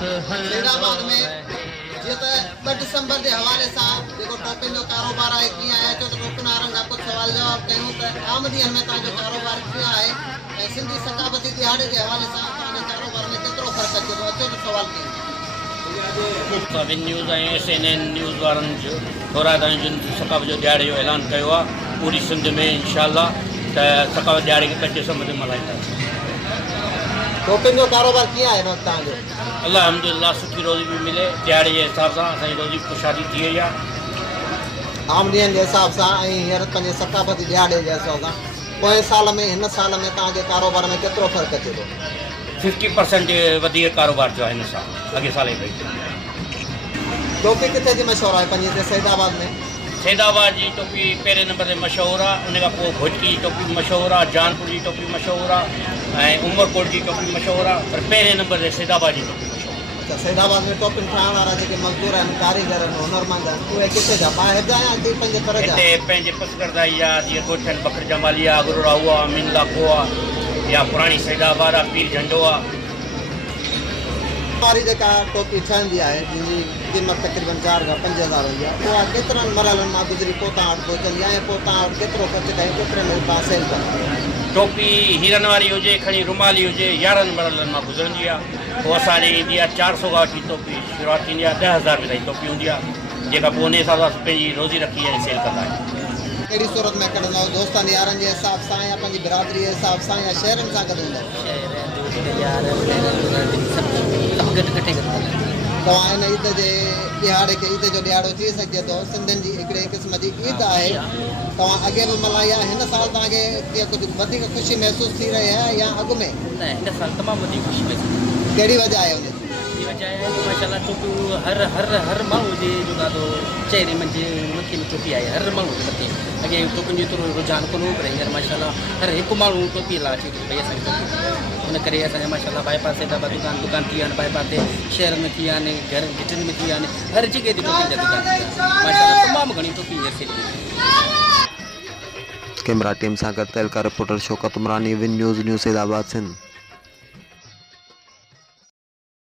फैज़ाबाद में जीअं त 2 दिसंबर जे हवाले सां जेको टोपिन जो कारोबार आहे कीअं आहे छो त टोपिन वारनि खां कुझु सवाल जवाब कयूं त आम ॾींहंनि में तव्हांजो कारोबार कीअं आहे ऐं सिंधी सकाफ़ती दिहाड़े जे हवाले सां तव्हांजे कारोबार में केतिरो फ़र्क़ु अचे थो अचो त सवाल कयूं। सभिनी न्यूज़ ऐं CNN न्यूज़ वारनि जो थोराइदान जो सकाफ़त जो ॾियारे जो ऐलान कयो आहे पूरी सिंध में इंशाअल्लाह त सकाफ़त ॾियारे खे कचे सम ते मल्हाईंदासीं। टोपिन जो कारोबार कीअं आहे तव्हांजो? अल्हम्दुलिल्लाह सुठी रोज़ी भी मिले दिहाड़े जे हिसाब सां असांजी रोज़ी खुशहाली थी वई आहे आम ॾींहंनि जे हिसाब सां ऐं हींअर पंहिंजे सकाफ़ती दिहाड़े जे हिसाब सां। पोएं साल में हिन साल में तव्हांजे कारोबार में केतिरो फ़र्क़ु अचे थो? 50% जे वधीक कारोबार जो आहे हिन साल अॻे साल जी टोपी किथे जी मशहूरु आहे पंहिंजे हिते सैदाबाद में? सैदाबाद जी टोपी पहिरें नंबर ते मशहूरु आहे उन खां पोइ भुजकी जी टोपी मशहूरु आहे जानपुर जी टोपी मशहूरु आहे ऐं उमरकोट जी टोपी मशहूरु आहे पर पहिरें नंबर ते सैदाबाद जी टोपी मशहूरु आहे। अच्छा सैदाबाद में टोपिन ठाहिण वारा जेके मज़दूर आहिनि कारीगर आहिनि हुनरमंद आहिनि उहे किथे जा ॿाहिरि जा या हिते पंहिंजे तरह जा? हिते पंहिंजे पसकरदाई आहे जीअं ॻोठनि बकर जमाली आहे अगरोड़ा हुआ मीन लाखो आहे या पुराणी सैदाबाद आहे पीर झंडो आहे। वारी जेका टोपी ठहंदी आहे जंहिंजी क़ीमत तक़रीबन 4 खां 5 हज़ार हूंदी आहे उहा केतिरनि मरहलनि मां गुज़री पोइ तव्हां वटि पहुचंदी आहे ऐं पोइ तव्हां वटि केतिरो ख़र्चु कयो केतिरे में तव्हां सेल कंदा? टोपी हीरनि वारी हुजे खणी रुमाली हुजे 11 मरहलनि मां गुज़रंदी आहे पोइ असांजी ईंदी आहे 400 खां वठी टोपी शुरूआत थींदी आहे 10,000 रुपए ताईं टोपी हूंदी आहे जेका पोइ उन हिसाब सां पंहिंजी रोज़ी रखी ऐं सेल कंदा आहियूं। कहिड़ी सूरत में कढंदव दोस्तनि यारनि जे हिसाब सां या पंहिंजी बिरादरी जे हिसाब सां या शहरनि सां गॾु हूंदव? तव्हां हिन ईद जे ॾिहाड़े खे ईद जो ॾिहाड़ो थी सघे थो सिंधियुनि जी हिकिड़े क़िस्म जी ईद आहे तव्हां अॻे बि मल्हाई आहे हिन साल तव्हांखे कुझु वधीक ख़ुशी महसूसु थी रही आहे या अॻु में? न हिन साल तमामु वधीक ख़ुशी महसूसु कहिड़ी वजह आहे हुन जी? वजह आहे माशाल्लाह टोपियूं हर माण्हू जे जो ॾाढो चहिरे मंझि मथे में टोपी आहे हर माण्हू जे मथे अॻे टोपियुनि जो एतिरो रुझान कोन हो पर हींअर माशाल्लाह हर हिकु माण्हू टोपी लाइ अचे थो भई असांखे टोपी हुन करे असांजा माशाल्लाह बाईपास ते दुकान थी विया आहिनि बाईपास ते शहरनि में थी विया आहिनि घर गिटनि में थी विया आहिनि हर जॻह ते टोपी जा दुकान माशाल्लाह तमामु घणी टोपी हींअर सेल थी। कैमरा टीम सां गॾु तहलका reporter Shaukat Umrani win news Saidabad सिंध।